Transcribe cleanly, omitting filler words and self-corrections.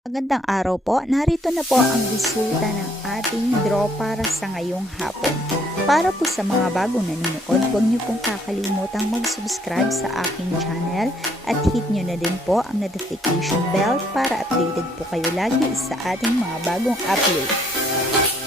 Magandang araw po. Narito na po ang resulta ng ating draw para sa ngayong hapon. Para po sa mga bagong nanonood, huwag niyo pong kakalimutang mag-subscribe sa aking channel at hit niyo na din po ang notification bell para updated po kayo lagi sa ating mga bagong upload.